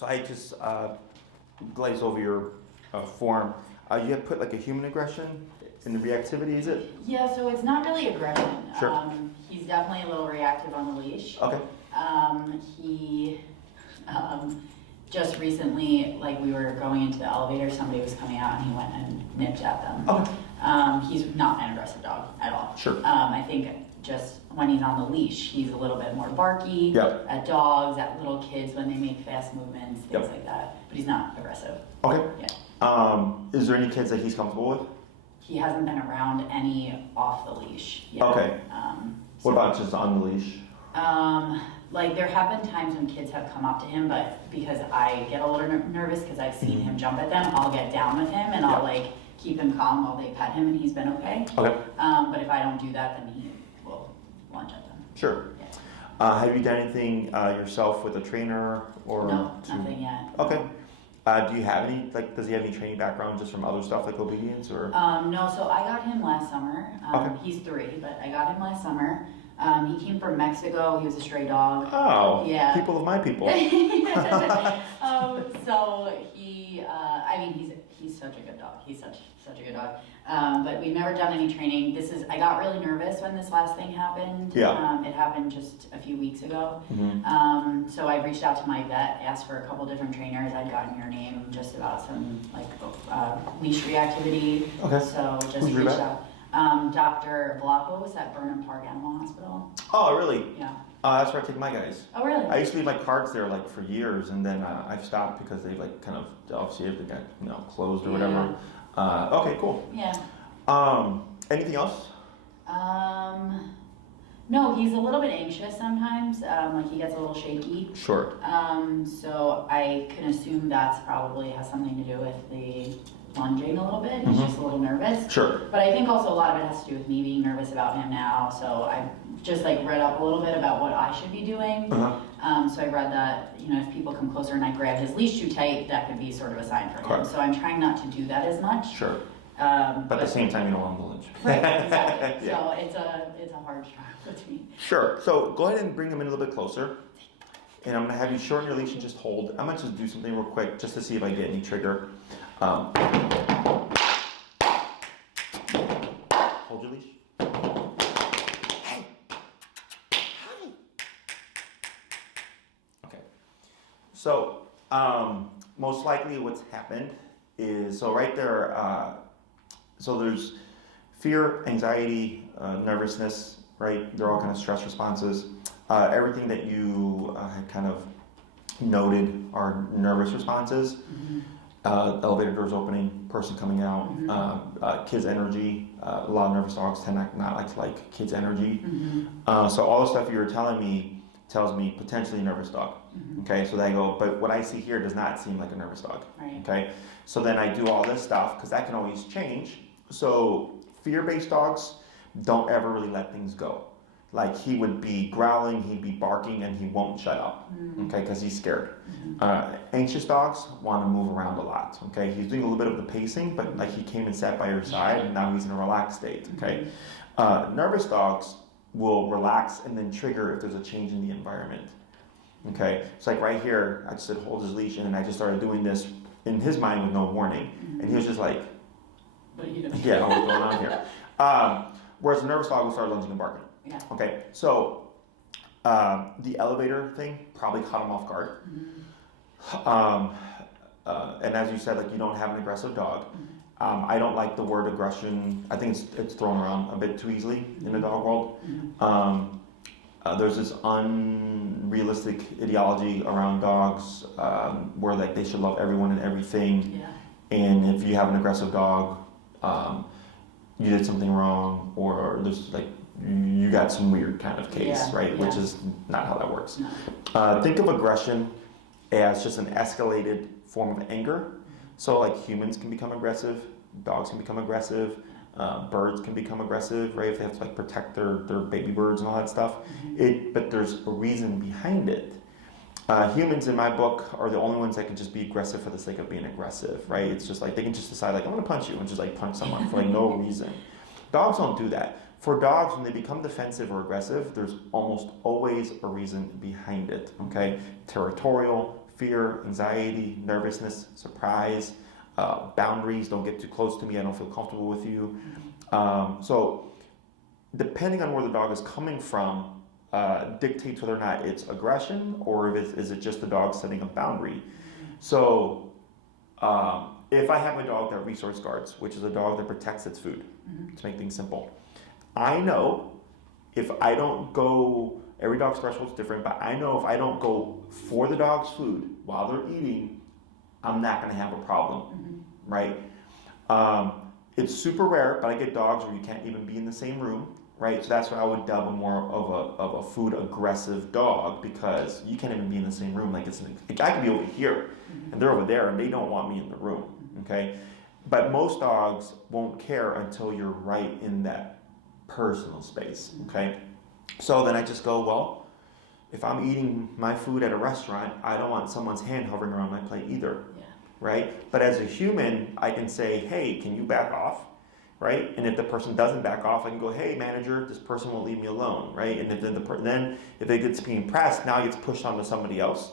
So I just glazed over your form. You have put like a human aggression in the reactivity, is it? Yeah, so it's not really aggression. Sure. He's definitely a little reactive on the leash. Okay. He just recently, like we were going into the elevator, somebody was coming out and he went and nipped at them. Okay. He's not an aggressive dog at all. Sure. I think just when he's on the leash, he's a little bit more barky at dogs, at little kids when they make fast movements, things like that. But he's not aggressive. Okay. Yeah. Is there any kids that he's comfortable with? He hasn't been around any off the leash yet. Okay. What about just on the leash? Like there have been times when kids have come up to him, but because I get a little nervous because I've seen him jump at them, I'll get down with him and I'll like keep him calm while they pet him and he's been okay. Okay. But if I don't do that, then he will lunge at them. Sure. Yeah. Have you done anything yourself with a trainer or? No, nothing yet. Okay. Do you have any, like, does he have any training background just from other stuff like obedience or? No, so I got him last summer. Okay. He's 3, but I got him last summer. He came from Mexico. He was a stray dog. Oh, yeah. People of my people. So he, I mean, he's such a good dog. He's such a good dog. But we've never done any training. I got really nervous when this last thing happened. Yeah. It happened just a few weeks ago. Mm-hmm. So I reached out to my vet, asked for a couple different trainers. I'd gotten your name just about some like leash reactivity. Okay. So just Who's your reached vet? out. Dr. Vlachos at Burnham Park Animal Hospital. Oh, really? Yeah. That's where I take my guys. Oh, really? I used to leave my cards there like for years, and then I've stopped because they like kind of obviously they got closed or whatever. Okay, cool. Yeah. Anything else? No, he's a little bit anxious sometimes. Like he gets a little shaky. Sure. So I can assume that's probably has something to do with the lunging a little bit. He's just a little nervous. Sure. But I think also a lot of it has to do with me being nervous about him now. So I just like read up a little bit about what I should be doing. So I read that, if people come closer and I grab his leash too tight, that could be sort of a sign for him. So I'm trying not to do that as much. Sure. But at the same time, you don't want him to lynch. Right, exactly. So it's a hard struggle between. Sure. So go ahead and bring him in a little bit closer. And I'm going to have you shorten your leash and just hold. I'm going to just do something real quick just to see if I get any trigger. Hold your leash. Hey. Hi. Okay. So most likely what's happened is, so right there, so there's fear, anxiety, nervousness, right? They're all kind of stress responses. Everything that you had kind of noted are nervous responses. Elevator doors opening, person coming out, kids' energy. A lot of nervous dogs tend not like kids' energy. So all the stuff you were telling me tells me potentially a nervous dog. Okay, so they go, but what I see here does not seem like a nervous dog. Right. Okay, so then I do all this stuff because that can always change. So fear-based dogs don't ever really let things go. Like he would be growling, he'd be barking, and he won't shut up, okay, because he's scared. Anxious dogs want to move around a lot, okay? He's doing a little bit of the pacing, but like he came and sat by your side, and now he's in a relaxed state, okay? Nervous dogs will relax and then trigger if there's a change in the environment, okay? It's like right here, I just said hold his leash, and I just started doing this in his mind with no warning, and he was just like, what are you doing? yeah, what's going on here? Whereas a nervous dog will start lunging and barking. Yeah. Okay, so the elevator thing probably caught him off guard. And as you said, like you don't have an aggressive dog. I don't like the word aggression. I think it's thrown around a bit too easily in the dog world. There's this unrealistic ideology around dogs where like they should love everyone and everything. Yeah. And if you have an aggressive dog, you did something wrong, or there's like you got some weird kind of case, right? Which is not how that works. No. Think of aggression as just an escalated form of anger. So like humans can become aggressive, dogs can become aggressive, birds can become aggressive, right? If they have to like protect their baby birds and all that stuff. But there's a reason behind it. Humans in my book are the only ones that can just be aggressive for the sake of being aggressive, right? It's just like they can just decide like I'm gonna punch you and just like punch someone for like no reason. Dogs don't do that. For dogs, when they become defensive or aggressive, there's almost always a reason behind it, okay? Territorial, fear, anxiety, nervousness, surprise, boundaries. Don't get too close to me. I don't feel comfortable with you. So depending on where the dog is coming from, dictates whether or not it's aggression or if is it just the dog setting a boundary. So if I have a dog that resource guards, which is a dog that protects its food, to make things simple, I know if I don't go, every dog's threshold is different, but I know if I don't go for the dog's food while they're eating, I'm not going to have a problem, right? It's super rare, but I get dogs where you can't even be in the same room, right? So that's why I would dub a more of a food aggressive dog, because you can't even be in the same room. Like I could be over here and they're over there and they don't want me in the room, okay? But most dogs won't care until you're right in that personal space, okay? So then I just go, well, if I'm eating my food at a restaurant, I don't want someone's hand hovering around my plate either, right? But as a human, I can say, hey, can you back off, right? And if the person doesn't back off, I can go, hey, manager, this person won't leave me alone, right? And if then if they get being pressed, now it gets pushed onto somebody else.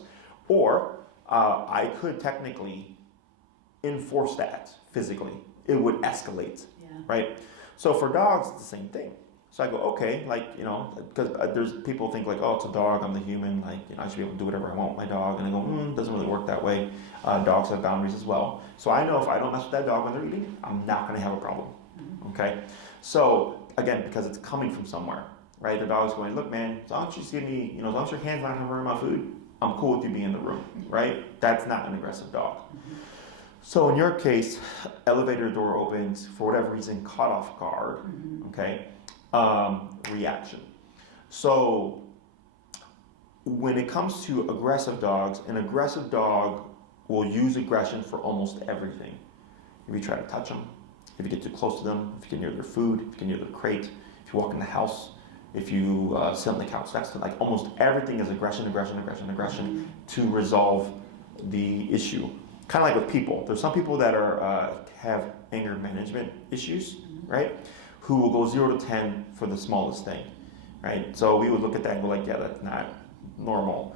Or I could technically enforce that physically. It would escalate, right? So for dogs, it's the same thing. So I go, okay, because there's people think like, oh, it's a dog, I'm the human, I should be able to do whatever I want with my dog. And I go, it doesn't really work that way. Dogs have boundaries as well. So I know if I don't mess with that dog when they're eating, I'm not going to have a problem, okay? So again, because it's coming from somewhere, right? The dog's going, look, man, as long as you just give me, as long as your hand's not hovering my food, I'm cool with you being in the room, right? That's not an aggressive dog. So in your case, elevator door opens, for whatever reason, caught off guard, okay? Reaction. So when it comes to aggressive dogs, an aggressive dog will use aggression for almost everything. If you try to touch them, if you get too close to them, if you get near their food, if you get near their crate, if you walk in the house, if you sit on the couch next to them, like almost everything is aggression to resolve the issue. Kind of like with people. There's some people that have anger management issues, right? Who will go 0 to 10 for the smallest thing, right? So we would look at that and go like, yeah, that's not normal.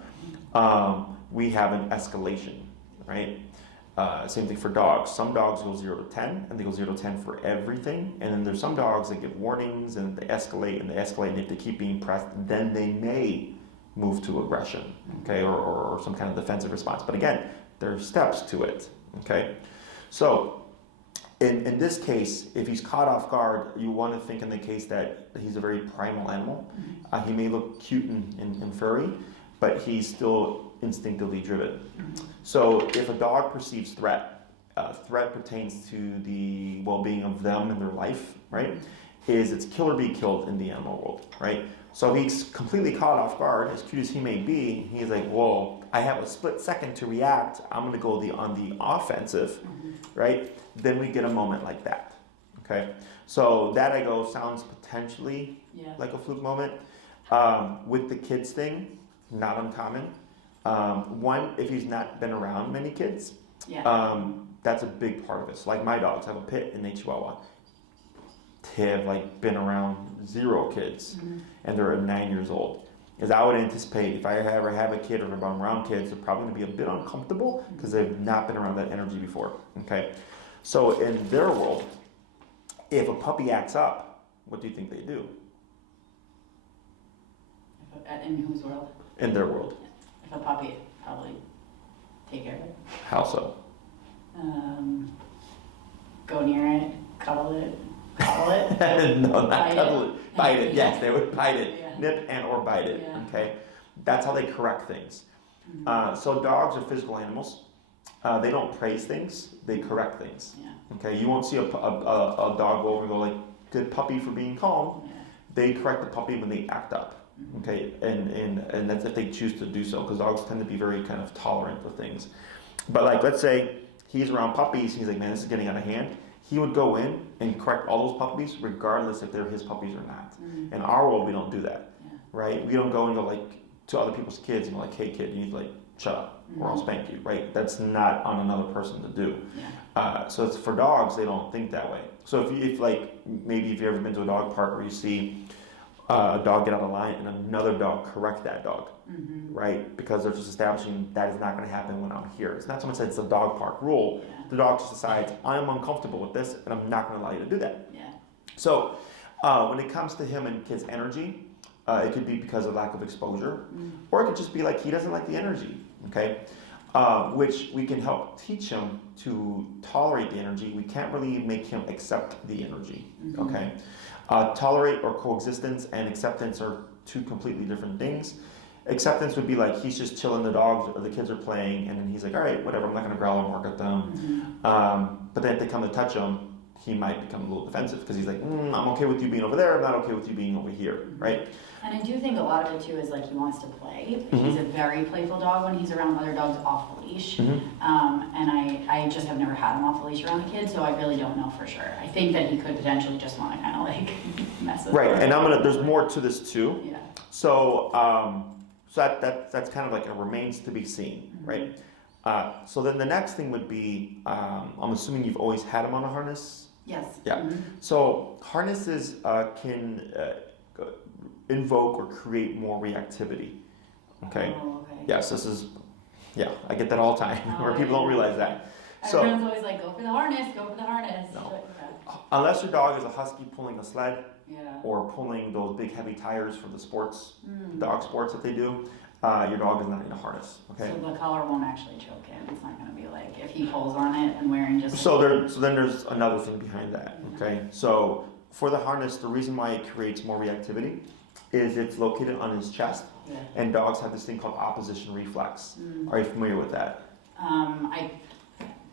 We have an escalation, right? Same thing for dogs. Some dogs go 0 to 10 and they go 0 to 10 for everything. And then there's some dogs that give warnings and they escalate and if they keep being pressed, then they may move to aggression, okay? Or some kind of defensive response. But again, there are steps to it, okay? So in this case, if he's caught off guard, you want to think in the case that he's a very primal animal. He may look cute and furry, but he's still instinctively driven. So if a dog perceives threat pertains to the well-being of them and their life, right? It's kill or be killed in the animal world, right? So if he's completely caught off guard, as cute as he may be, he's like, whoa, I have a split second to react. I'm going to go on the offensive, right? Then we get a moment like that, okay? So that I go sounds potentially like a Fluke moment. With the kids thing, not uncommon. One, if he's not been around many kids, that's a big part of it. So like my dogs, I have a pit and a Chihuahua. Have been around 0 kids, and they're 9 years old. As I would anticipate, if I ever have a kid or if I'm around kids, they're probably going to be a bit uncomfortable because they've not been around that energy before. Okay, so in their world, if a puppy acts up, what do you think they do? In whose world? In their world. If a puppy, probably take care of it. How so? Go near it, cuddle it. No, not cuddle it. Bite it. Yes, they would bite it. Nip and or bite it. Okay, that's how they correct things. So dogs are physical animals. They don't praise things; they correct things. Okay, you won't see a dog go over and go like, "Good puppy for being calm." They correct the puppy when they act up. Okay, and that's if they choose to do so, because dogs tend to be very kind of tolerant of things. But like, let's say he's around puppies, he's like, "Man, this is getting out of hand." He would go in and correct all those puppies, regardless if they're his puppies or not. In our world, we don't do that, right? We don't go and go like to other people's kids and go like, "Hey, kid, you need to like shut up, or I'll spank you," right? That's not on another person to do. So it's for dogs, they don't think that way. So if maybe if you've ever been to a dog park where you see a dog get out of line and another dog correct that dog, right? Because they're just establishing that is not going to happen when I'm here. It's not so much that it's a dog park rule. Yeah. The dog just decides, I'm uncomfortable with this and I'm not going to allow you to do that. Yeah. So when it comes to him and kids' energy, it could be because of lack of exposure, or it could just be like he doesn't like the energy, okay? Which we can help teach him to tolerate the energy. We can't really make him accept the energy, okay? Tolerate or coexistence and acceptance are two completely different things. Acceptance would be like he's just chilling, the dogs or the kids are playing, and then he's like, all right, whatever, I'm not going to growl or bark at them. But then if they come to touch him, he might become a little defensive because he's like, I'm okay with you being over there, I'm not okay with you being over here, right? And I do think a lot of it too is like he wants to play. He's a very playful dog when he's around other dogs off the leash. And I just have never had him off the leash around a kid, so I really don't know for sure. I think that he could potentially just want to kind of like mess with Right, her. and there's more to this too. Yeah. So, that's kind of like a remains to be seen, right? So then the next thing would be, I'm assuming you've always had him on a harness? Yes. Yeah. So harnesses can invoke or create more reactivity. Okay. Oh, okay. Yes, this is. Yeah, I get that all the time where people don't realize that. So everyone's always like, go for the harness, go for the harness. No. Unless your dog is a husky pulling a sled Yeah. or pulling those big heavy tires for the sports, dog sports that they do, your dog is not in a harness. Okay. So the collar won't actually choke him. It's not going to be like if he pulls on it and wearing just. So then there's another thing behind that. Okay. So for the harness, the reason why it creates more reactivity is it's located on his chest, and dogs have this thing called opposition reflex. Are you familiar with that? I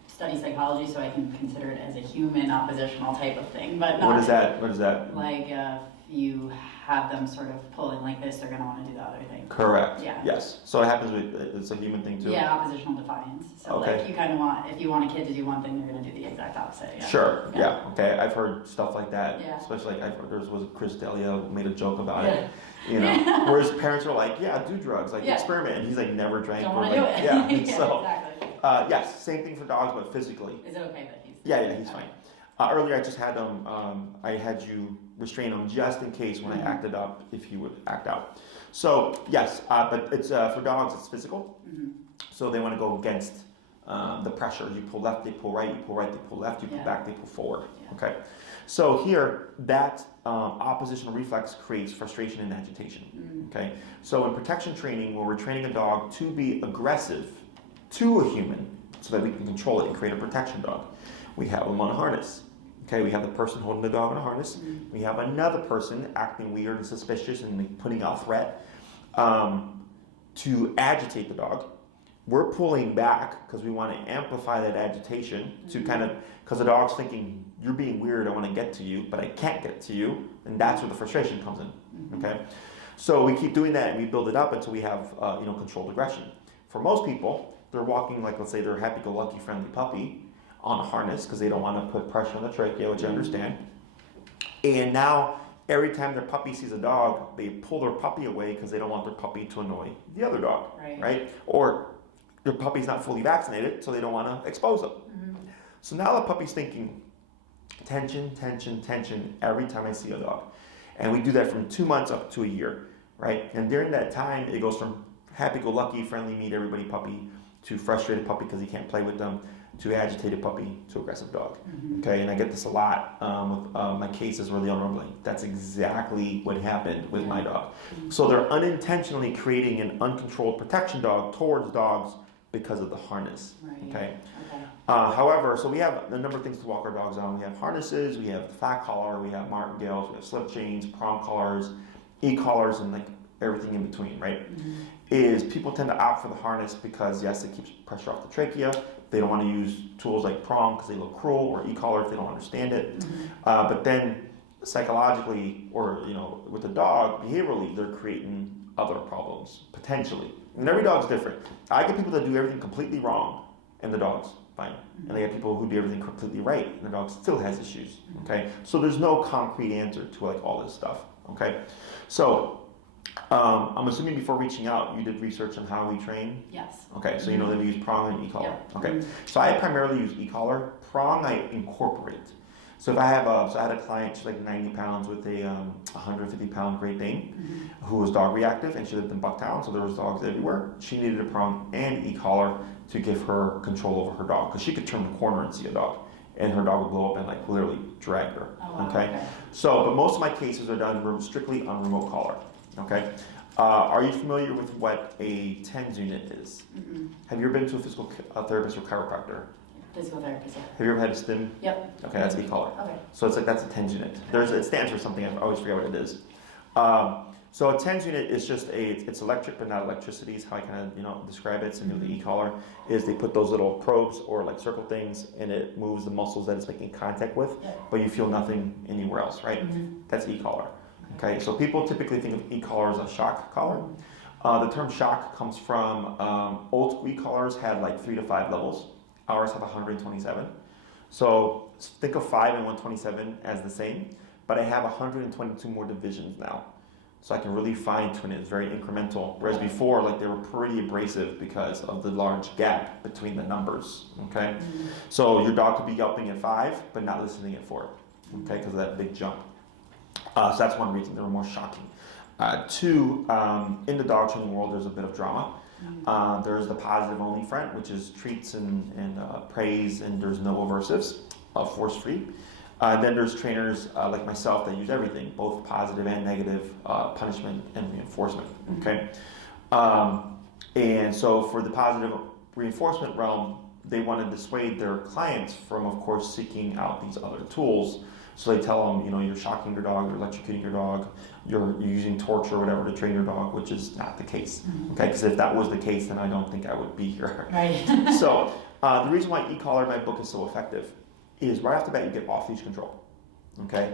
study psychology, so I can consider it as a human oppositional type of thing, but not. What is that? What is that? Like if you have them sort of pulling like this, they're going to want to do the other thing. Correct. Yeah. Yes. So it happens with, it's a human thing too? Yeah, oppositional defiance. So Okay. like you kind of want, if you want a kid to do one thing, they're going to do the exact opposite. Yeah. Sure. Yeah. Okay. I've heard stuff like that. Yeah. Especially like I've heard there was Chris D'Elia made a joke about it. You know, whereas parents are like, yeah, do drugs, like experiment. And he's like never drank. Don't or want to like, do it. Yeah. So exactly. yes, same thing for dogs, but physically. Is it okay that he's? Yeah, he's fine. Earlier I just had him, I had you restrain him just in case when I acted up, if he would act out. So yes, but it's for dogs, it's physical. So they want to go against the pressure. You pull left, they pull right, you pull right, they pull left, you pull back, they pull forward. Yeah. Okay. So here, that oppositional reflex creates frustration and agitation. Okay. So in protection training, when we're training a dog to be aggressive to a human so that we can control it and create a protection dog, we have them on a harness. Okay, we have the person holding the dog on a harness. We have another person acting weird and suspicious and putting out threat to agitate the dog. We're pulling back because we want to amplify that agitation to kind of, because the dog's thinking, you're being weird, I want to get to you, but I can't get to you. And that's where the frustration comes in. Okay, so we keep doing that and we build it up until we have controlled aggression. For most people, they're walking like, let's say they're a happy-go-lucky friendly puppy on a harness because they don't want to put pressure on the trachea, which I understand. And now, every time their puppy sees a dog, they pull their puppy away because they don't want their puppy to annoy the other dog, right? Or their puppy's not fully vaccinated, so they don't want to expose them. So now the puppy's thinking, tension, tension, tension every time I see a dog. And we do that from 2 months up to a year, right? And during that time, it goes from happy-go-lucky, friendly, meet everybody puppy to frustrated puppy because he can't play with them, to agitated puppy, to aggressive dog. Okay, and I get this a lot with my cases where the owner will be like, that's exactly what happened with my dog. So they're unintentionally creating an uncontrolled protection dog towards dogs because of the harness. Okay. However, so we have a number of things to walk our dogs on. We have harnesses, we have flat collar, we have martingales, we have slip chains, prong collars, e-collars, and like everything in between, right? Is people tend to opt for the harness because yes, it keeps pressure off the trachea. They don't want to use tools like prong because they look cruel, or e-collar if they don't understand it. But then psychologically, or with the dog, behaviorally, they're creating other problems potentially. And every dog's different. I get people that do everything completely wrong, and the dog's fine. And I get people who do everything completely right, and the dog still has issues. Okay, so there's no concrete answer to like all this stuff. Okay, so. I'm assuming before reaching out, you did research on how we train? Yes. Okay, so you know that we use prong and e-collar. Yeah. Okay, so I primarily use e-collar. Prong I incorporate. So if I have so I had a client, she's like 90 pounds with a 150-pound Great Dane who was dog reactive, and she lived in Bucktown, so there was dogs everywhere. She needed a prong and e-collar to give her control over her dog, because she could turn the corner and see a dog, and her dog would blow up and like literally drag her. Oh, wow, okay? So, but most of my cases are done strictly on remote collar. Okay. Are you familiar with what a TENS unit is? Mm-mm. Have you ever been to a physical therapist or chiropractor? Physical therapist. Have you ever had a stim? Yep. Okay, that's e-collar. Okay. So it's like, that's a TENS unit. It stands for something, I always forget what it is. So a TENS unit is just it's electric but not electricity is how I kind of describe it. So the e-collar is they put those little probes or like circle things, and it moves the muscles that it's making contact with, but you feel nothing anywhere else, right? Mm-hmm. That's e-collar. Okay, so people typically think of e-collar as a shock collar. The term shock comes from old school e-collars had like 3 to 5 levels. Ours have 127. So think of 5 and 127 as the same, but I have 122 more divisions now. So I can really fine tune it. It's very incremental. Whereas before, like, they were pretty abrasive because of the large gap between the numbers. Okay, so your dog could be yelping at 5, but not listening at 4. Okay, because of that big jump. So that's one reason they were more shocking. 2, in the dog training world, there's a bit of drama. There's the positive only front, which is treats and praise, and there's no aversives, force free. Then there's trainers like myself that use everything, both positive and negative, punishment and reinforcement. Okay, and so for the positive reinforcement realm, they want to dissuade their clients from, of course, seeking out these other tools. So they tell them, you're shocking your dog, you're electrocuting your dog, you're using torture or whatever to train your dog, which is not the case. Okay, because if that was the case, then I don't think I would be here. Right. So the reason why e-collar in my book is so effective is right off the bat you get off-leash control. Okay,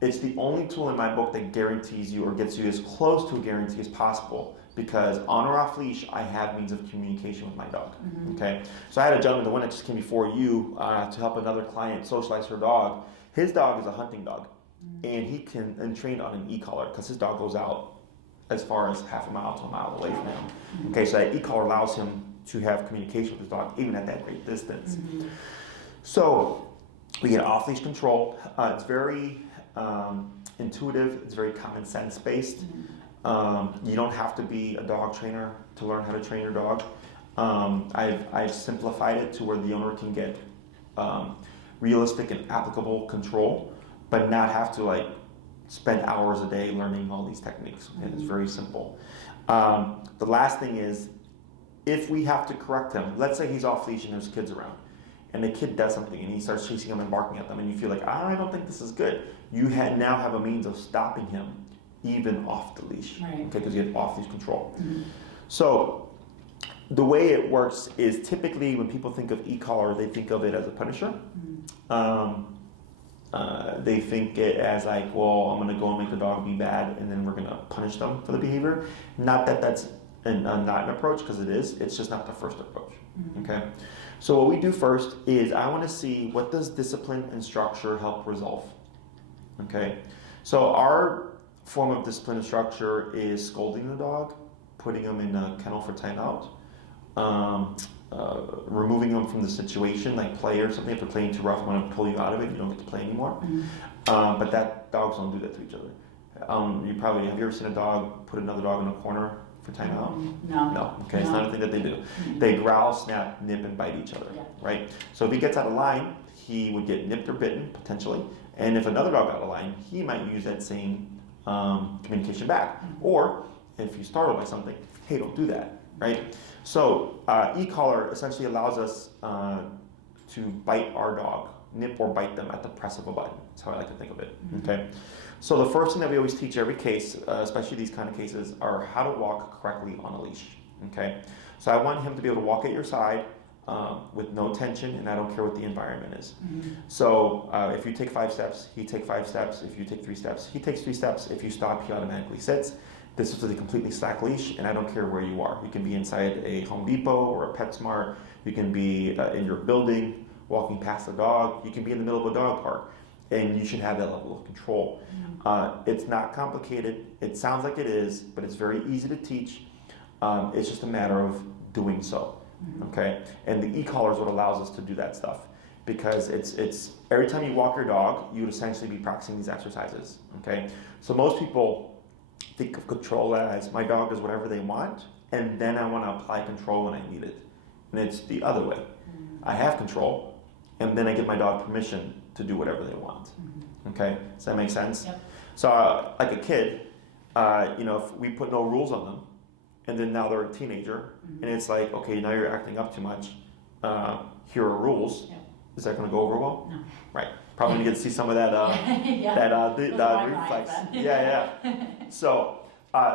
it's the only tool in my book that guarantees you or gets you as close to a guarantee as possible, because on or off leash I have means of communication with my dog. Okay, so I had a gentleman, the one that just came before you, to help another client socialize her dog. His dog is a hunting dog, and he can train on an e-collar because his dog goes out as far as half a mile to a mile away from him. Okay, so that e-collar allows him to have communication with his dog even at that great distance. So we get off-leash control. It's very intuitive. It's very common sense based. You don't have to be a dog trainer to learn how to train your dog. I've simplified it to where the owner can get realistic and applicable control, but not have to spend hours a day learning all these techniques. And it's very simple. The last thing is, if we have to correct him, let's say he's off leash and there's kids around, and the kid does something and he starts chasing them and barking at them, and you feel like, I don't think this is good. You now have a means of stopping him even off the leash, right? Okay, because you have off leash control. So the way it works is, typically when people think of e-collar, they think of it as a punisher. They think it as like, well, I'm going to go and make the dog be bad, and then we're going to punish them for the behavior. Not that that's not an approach, because it is. It's just not the first approach. Okay. So what we do first is, I want to see, what does discipline and structure help resolve. Okay. So our form of discipline and structure is scolding the dog, putting them in a kennel for timeout, removing them from the situation, like play or something. If they're playing too rough, I want to pull you out of it. You don't get to play anymore. But dogs don't do that to each other. You probably, have you ever seen a dog put another dog in a corner for timeout? No. No. Okay, it's not a thing that they do. They growl, snap, nip, and bite each other. Right. So if he gets out of line, he would get nipped or bitten potentially. And if another dog got out of line, he might use that same communication back. Or if he's startled by something, hey, don't do that. Right. So e-collar essentially allows us to bite our dog, nip or bite them at the press of a button. That's how I like to think of it. Okay. So the first thing that we always teach every case, especially these kind of cases, are how to walk correctly on a leash. Okay. So I want him to be able to walk at your side with no tension, and I don't care what the environment is. So if you take 5 steps, he takes 5 steps. If you take 3 steps, he takes 3 steps. If you stop, he automatically sits. This is a completely slack leash, and I don't care where you are. You can be inside a Home Depot or a PetSmart. You can be in your building, walking past a dog. You can be in the middle of a dog park, and you should have that level of control. It's not complicated. It sounds like it is, but it's very easy to teach. It's just a matter of doing so. Okay, and the e-collar is what allows us to do that stuff, because it's every time you walk your dog, you would essentially be practicing these exercises. Okay, so most people think of control as my dog does whatever they want, and then I want to apply control when I need it, and it's the other way. I have control, and then I give my dog permission to do whatever they want. Okay, does that make sense? Yep. So like a kid, if we put no rules on them, and then now they're a teenager, and it's like, okay, now you're acting up too much. Here are rules. Yep. Is that going to go over well? No. Right. Probably going to get to see some of that that reflex. Yeah. So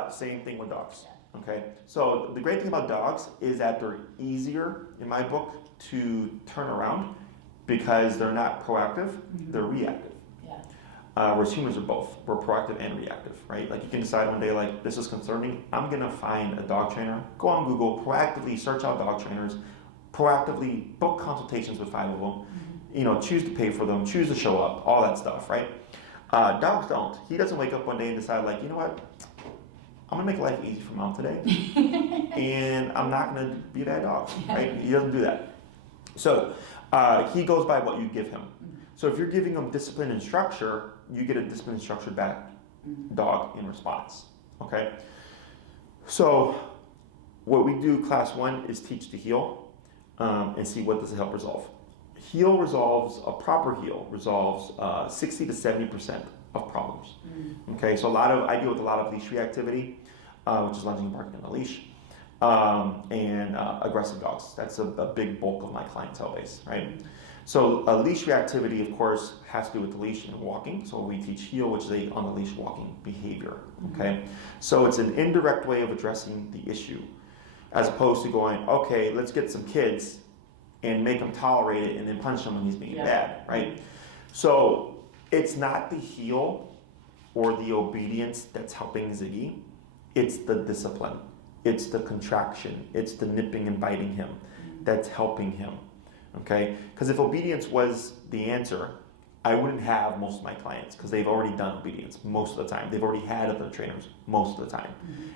same thing with dogs. Okay. So the great thing about dogs is that they're easier, in my book, to turn around because they're not proactive. They're reactive. Whereas humans are both. We're proactive and reactive, right? Like you can decide one day, like, this is concerning. I'm going to find a dog trainer. Go on Google, proactively search out dog trainers, proactively book consultations with 5 of them, choose to pay for them, choose to show up, all that stuff, right? Dogs don't. He doesn't wake up one day and decide, like, you know what? I'm going to make life easy for Mom today, and I'm not going to be a bad dog, right? He doesn't do that. So he goes by what you give him. So if you're giving him discipline and structure, you get a disciplined and structured back dog in response, okay? So what we do, class 1, is teach to heal and see what does it help resolve. A proper heal resolves 60 to 70% of problems, okay? So I deal with a lot of leash reactivity, which is lunging and barking on a leash, and aggressive dogs. That's a big bulk of my clientele base, right? So leash reactivity, of course, has to do with the leash and walking. So we teach heel, which is a on the leash walking behavior. Okay, so it's an indirect way of addressing the issue, as opposed to going, okay, let's get some kids and make them tolerate it and then punch them when he's being bad, right? So it's not the heel or the obedience that's helping Ziggy. It's the discipline. It's the contraction. It's the nipping and biting him that's helping him. Okay, because if obedience was the answer, I wouldn't have most of my clients because they've already done obedience most of the time. They've already had other trainers most of the time,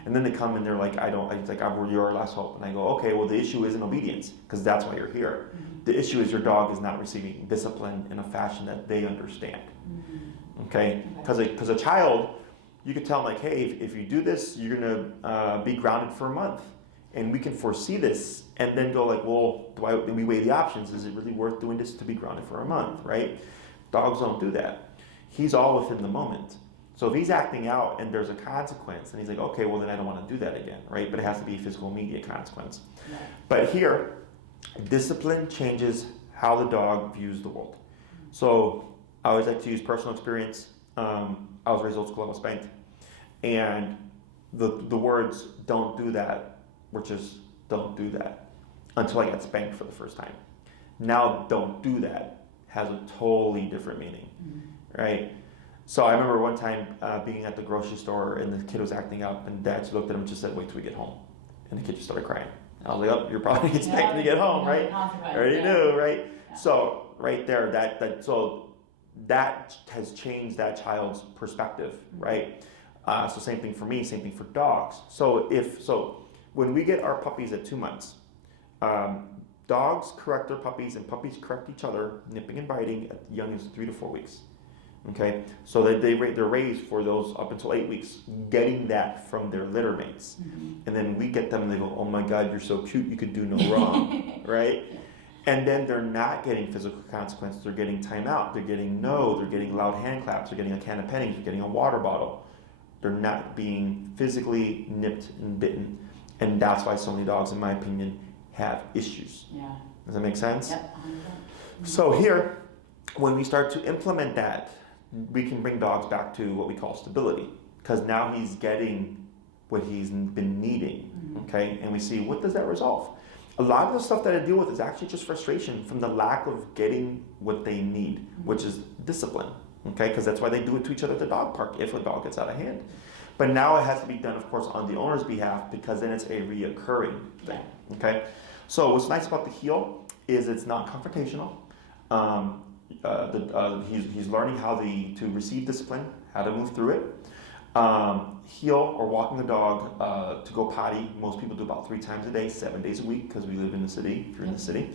and then they come and they're like, you're our last hope, and I go, okay, well the issue isn't obedience because that's why you're here. The issue is your dog is not receiving discipline in a fashion that they understand. Okay, because a child, you could tell them like, hey, if you do this, you're gonna be grounded for a month. And we can foresee this and then go like, well, we weigh the options. Is it really worth doing this to be grounded for a month, right? Dogs don't do that. He's all within the moment. So if he's acting out and there's a consequence and he's like, okay, well then I don't want to do that again, right? But it has to be a physical immediate consequence. Right. But here, discipline changes how the dog views the world. So I always like to use personal experience. I was raised old school, I was spanked. And the words, don't do that, were just don't do that, until I got spanked for the first time. Now don't do that has a totally different meaning, right? So I remember one time being at the grocery store and the kid was acting up and Dad just looked at him and just said, wait till we get home. And the kid just started crying. I was like, oh, you're probably going to get spanked when you get home, right? I already knew, right? Yeah. So right there, that has changed that child's perspective, right? So same thing for me, same thing for dogs. So when we get our puppies at 2 months, dogs correct their puppies and puppies correct each other, nipping and biting at young as 3 to 4 weeks. Okay, so they're raised for those up until 8 weeks, getting that from their litter mates. And then we get them and they go, oh my God, you're so cute, you could do no wrong, right? And then they're not getting physical consequences, they're getting timeout, they're getting no, they're getting loud hand claps, they're getting a can of pennies, they're getting a water bottle. They're not being physically nipped and bitten. And that's why so many dogs, in my opinion, have issues. Yeah. Does that make sense? Yep. So here, when we start to implement that, we can bring dogs back to what we call stability. Because now he's getting what he's been needing. Okay? And we see, what does that resolve? A lot of the stuff that I deal with is actually just frustration from the lack of getting what they need, which is discipline. Okay, because that's why they do it to each other at the dog park if a dog gets out of hand. But now it has to be done, of course, on the owner's behalf because then it's a reoccurring thing. Okay, so what's nice about the heel is it's not confrontational. He's learning how to receive discipline, how to move through it. Heel or walking the dog to go potty. Most people do about 3 times a day, 7 days a week, because we live in the city, if you're in the city.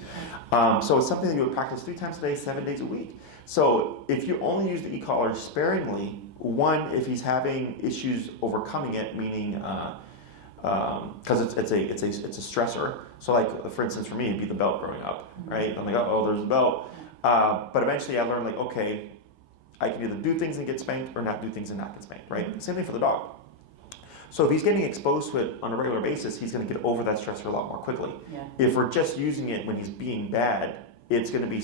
So it's something that you would practice 3 times a day, 7 days a week. So if you only use the e-collar sparingly, one, if he's having issues overcoming it, meaning because it's a stressor. So like for instance, for me, it'd be the belt growing up, right? I'm like, oh, there's the belt. But eventually I learned like, okay, I can either do things and get spanked or not do things and not get spanked, right? Same thing for the dog. So if he's getting exposed to it on a regular basis, he's going to get over that stressor a lot more quickly. Yeah. If we're just using it when he's being bad, he's going to be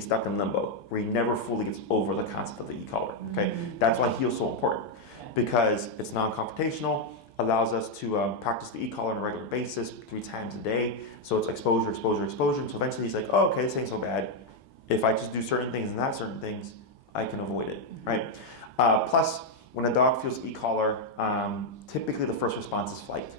stuck in limbo where he never fully gets over the concept of the e-collar. Okay, that's why heel's so important, because it's non-confrontational, allows us to practice the e-collar on a regular basis 3 times a day. So it's exposure, exposure, exposure. So eventually he's like, oh, okay, this ain't so bad. If I just do certain things and not certain things, I can avoid it, right? Plus, when a dog feels e-collar, typically the first response is flight.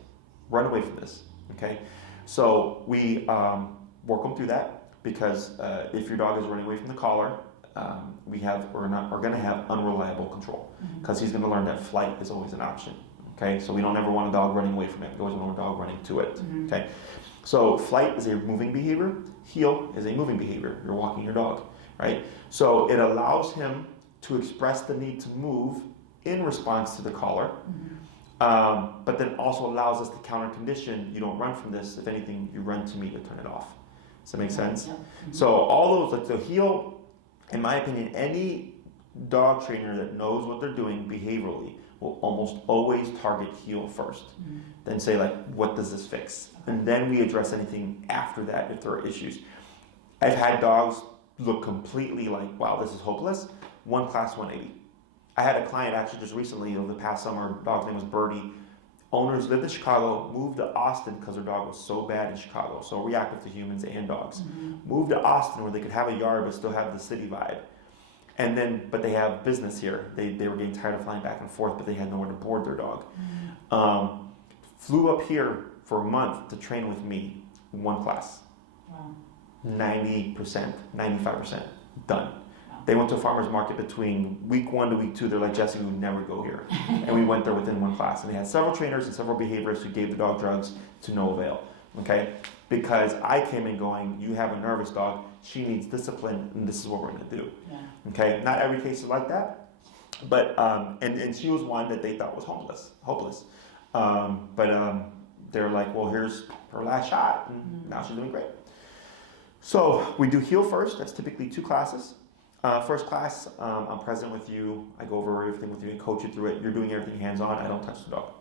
Run away from this, okay? So we work them through that, because if your dog is running away from the collar, we're going to have unreliable control, because he's going to learn that flight is always an option, okay? So we don't ever want a dog running away from it. We always want a dog running to it, okay? So flight is a moving behavior. Heel is a moving behavior. You're walking your dog, right? So it allows him to express the need to move in response to the collar, but then also allows us to counter condition. You don't run from this. If anything, you run to me to turn it off. Does that make sense? Yeah. So all those, like the heel, in my opinion, any dog trainer that knows what they're doing behaviorally will almost always target heel first. Then say like, what does this fix? And then we address anything after that if there are issues. I've had dogs look completely like, wow, this is hopeless. 1 class 180. I had a client actually just recently, over the past summer, dog's name was Birdie. Owners lived in Chicago, moved to Austin because their dog was so bad in Chicago, so reactive to humans and dogs. Moved to Austin where they could have a yard but still have the city vibe. And then, but they have business here. They were getting tired of flying back and forth, but they had nowhere to board their dog. Flew up here for a month to train with me, 1 class. Wow. 90%, 95% done. They went to a farmer's market between week 1 to week 2. They're like, Jesse, we would never go here. And we went there within 1 class. And they had several trainers and several behaviorists who gave the dog drugs to no avail. Okay? Because I came in going, you have a nervous dog, she needs discipline, and this is what we're going to do. Yeah. Okay? Not every case is like that. But, and she was one that they thought was hopeless. They were like, well, here's her last shot, and now she's doing great. So we do heel first. That's typically 2 classes. First class, I'm present with you. I go over everything with you and coach you through it. You're doing everything hands-on. I don't touch the dog.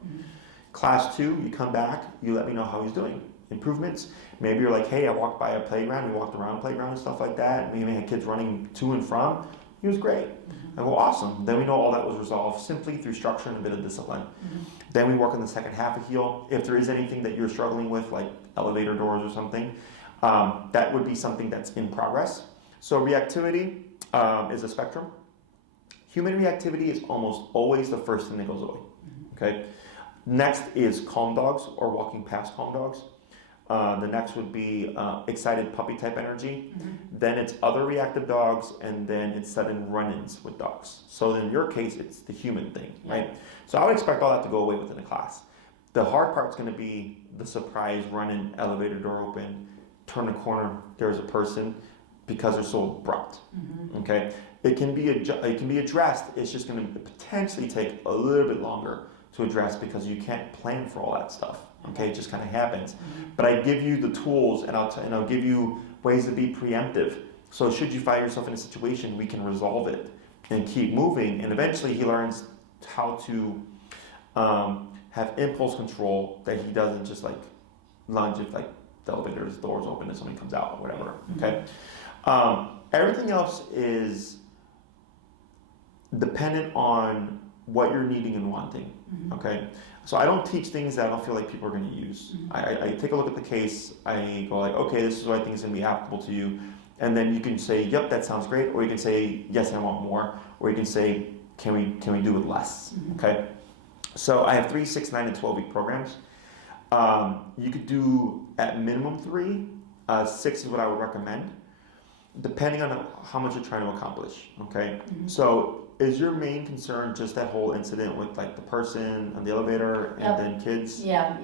Class 2, you come back. You let me know how he's doing. Improvements. Maybe you're like, hey, I walked by a playground. We walked around the playground and stuff like that. Maybe I had kids running to and from. He was great. I go, awesome. Then we know all that was resolved simply through structure and a bit of discipline. Then we work on the second half of heel. If there is anything that you're struggling with, like elevator doors or something, that would be something that's in progress. So reactivity is a spectrum. Human reactivity is almost always the first thing that goes away. Okay. Next is calm dogs or walking past calm dogs. The next would be excited puppy type energy. Then it's other reactive dogs, and then it's sudden run-ins with dogs. So in your case, it's the human thing, right? So I would expect all that to go away within a class. The hard part's going to be the surprise run-in, elevator door open, turn a corner, there's a person, because they're so abrupt. Okay, it can be addressed. It's just going to potentially take a little bit longer to address because you can't plan for all that stuff. Okay, it just kind of happens. But I give you the tools, and I'll give you ways to be preemptive. So should you find yourself in a situation, we can resolve it and keep moving. And eventually, he learns how to have impulse control, that he doesn't just like lunge if like the elevator's doors open and somebody comes out or whatever. Okay. Everything else is dependent on what you're needing and wanting. Okay, so I don't teach things that I don't feel like people are going to use. I take a look at the case. I go like, okay, this is what I think is going to be applicable to you, and then you can say, yep, that sounds great, or you can say, yes, I want more, or you can say, can we do with less? Okay, so I have 3, 6, 9, and 12-week programs. You could do at minimum 3. 6 is what I would recommend. depending on how much you're trying to accomplish, okay? Mm-hmm. So is your main concern just that whole incident with like the person on the elevator and then kids? Yeah.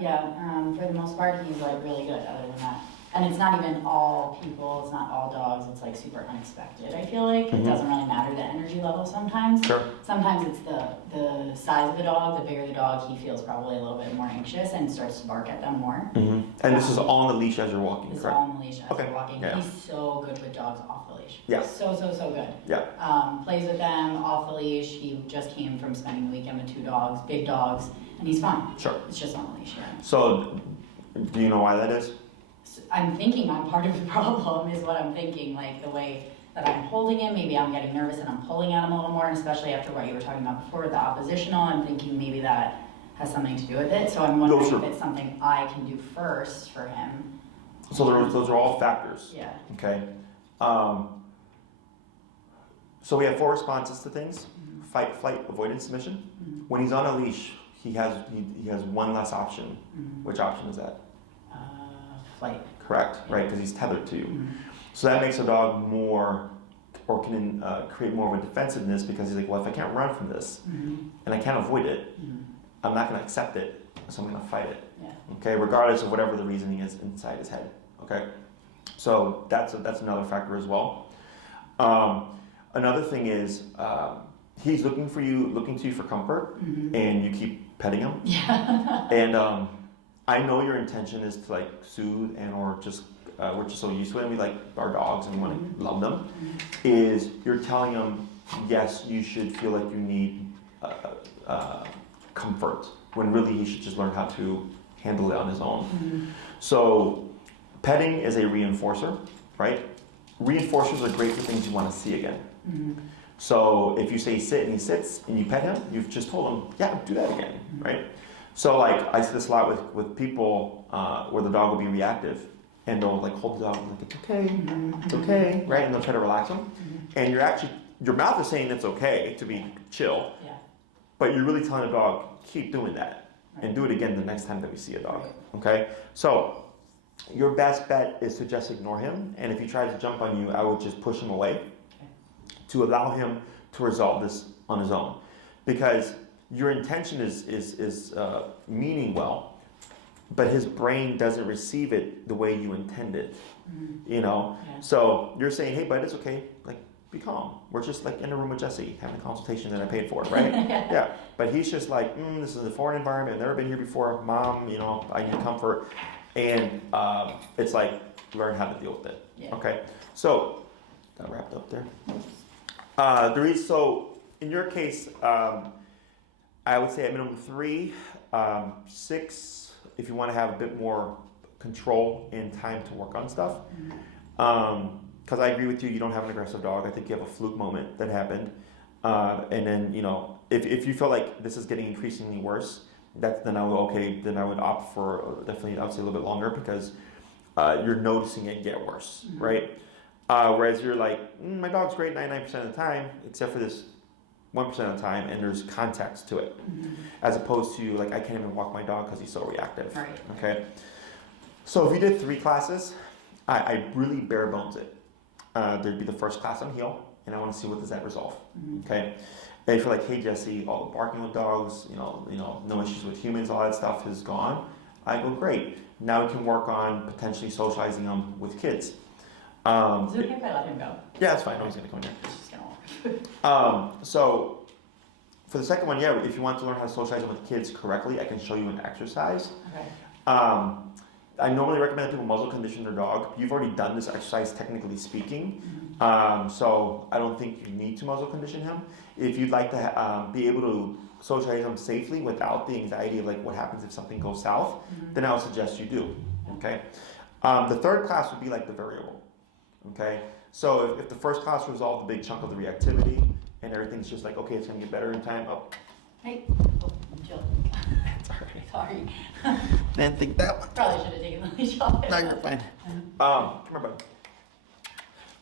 For the most part, he's like really good other than that. And it's not even all people, it's not all dogs, it's like super unexpected, I feel like. It doesn't really matter the energy level sometimes. Sure. Sometimes it's the size of the dog, the bigger the dog, he feels probably a little bit more anxious and starts to bark at them more. Mm-hmm. And this is on the leash as you're walking, It's correct? all on the leash as Okay. you're walking. Yeah. He's so good with dogs off the leash. Yeah. So good. Yeah. Plays with them off the leash. He just came from spending the weekend with 2 dogs, big dogs, and he's fine. Sure. It's just on the leash, yeah. So do you know why that is? I'm thinking I'm part of the problem is what I'm thinking, like the way that I'm holding him, maybe I'm getting nervous and I'm pulling at him a little more, and especially after what you were talking about before, the oppositional, I'm thinking maybe that has something to do with it. So I'm wondering if it's something I can do first for him. So those are all factors. Yeah. Okay. So we have 4 responses to things: fight, flight, avoidance, submission. When he's on a leash, he has one less option. Which option is that? Flight. Correct, right? Because he's tethered to you. So that makes a dog more, or can create more of a defensiveness, because he's like, well, if I can't run from this and I can't avoid it, I'm not going to accept it, so I'm going to fight it. Yeah. Okay, regardless of whatever the reasoning is inside his head. Okay, so that's another factor as well. Another thing is he's looking to you for comfort, and you keep petting him. Yeah. And I know your intention is to like soothe and or just we're just so used to it, and we like our dogs and we want to love them. Is you're telling him, yes, you should feel like you need comfort, when really he should just learn how to handle it on his own. So petting is a reinforcer, right? Reinforcers are great for things you want to see again. So if you say sit and he sits and you pet him, you've just told him, yeah, do that again, right? So like I see this a lot with people where the dog will be reactive and they'll like hold the dog like it's okay, right? And they'll try to relax him. And your mouth is saying it's okay to be chill, but you're really telling the dog, keep doing that and do it again the next time that we see a dog, okay? So your best bet is to just ignore him, and if he tries to jump on you, I would just push him away to allow him to resolve this on his own, because your intention is meaning well, but his brain doesn't receive it the way you intended, you know? Yeah. So you're saying, hey, bud, it's okay, like, be calm. We're just like in a room with Jesse having a consultation that I paid for, right? Yeah. But he's just like, this is a foreign environment, I've never been here before, Mom, you know, I need comfort. And it's like, learn how to deal with it, okay? So, got wrapped up there. So in your case, I would say at minimum 3, 6, if you want to have a bit more control and time to work on stuff. Because I agree with you, you don't have an aggressive dog. I think you have a fluke moment that happened. And then, you know, if you feel like this is getting increasingly worse, then I would opt for definitely, I would say a little bit longer, because you're noticing it get worse, right? Whereas you're like, my dog's great 99% of the time, except for this 1% of the time, and there's context to it, as opposed to like, I can't even walk my dog because he's so reactive. Right. Okay. So if you did 3 classes, I really bare bones it. There'd be the first class on heel, and I want to see what does that resolve. Okay. And if you're like, hey Jesse, all the barking with dogs, you know, no issues with humans, all that stuff is gone, I go, great. Now we can work on potentially socializing them with kids. Is it okay if I let him go? Yeah, it's fine. No, he's gonna come in here. It's just gonna work. So for the second one, yeah, if you want to learn how to socialize them with kids correctly, I can show you an exercise. Okay. I normally recommend that people muzzle condition their dog. You've already done this exercise, technically speaking, so I don't think you need to muzzle condition him. If you'd like to be able to socialize him safely without the anxiety of like what happens if something goes south, then I would suggest you do. Okay. The third class would be like the variable. Okay. So if the first class resolved the big chunk of the reactivity and everything's just like, okay, it's gonna get better in time. Oh. Hey. Oh, I'm chill. Sorry. Didn't think that one. Probably should have taken the leash off. No, you're fine. Come here,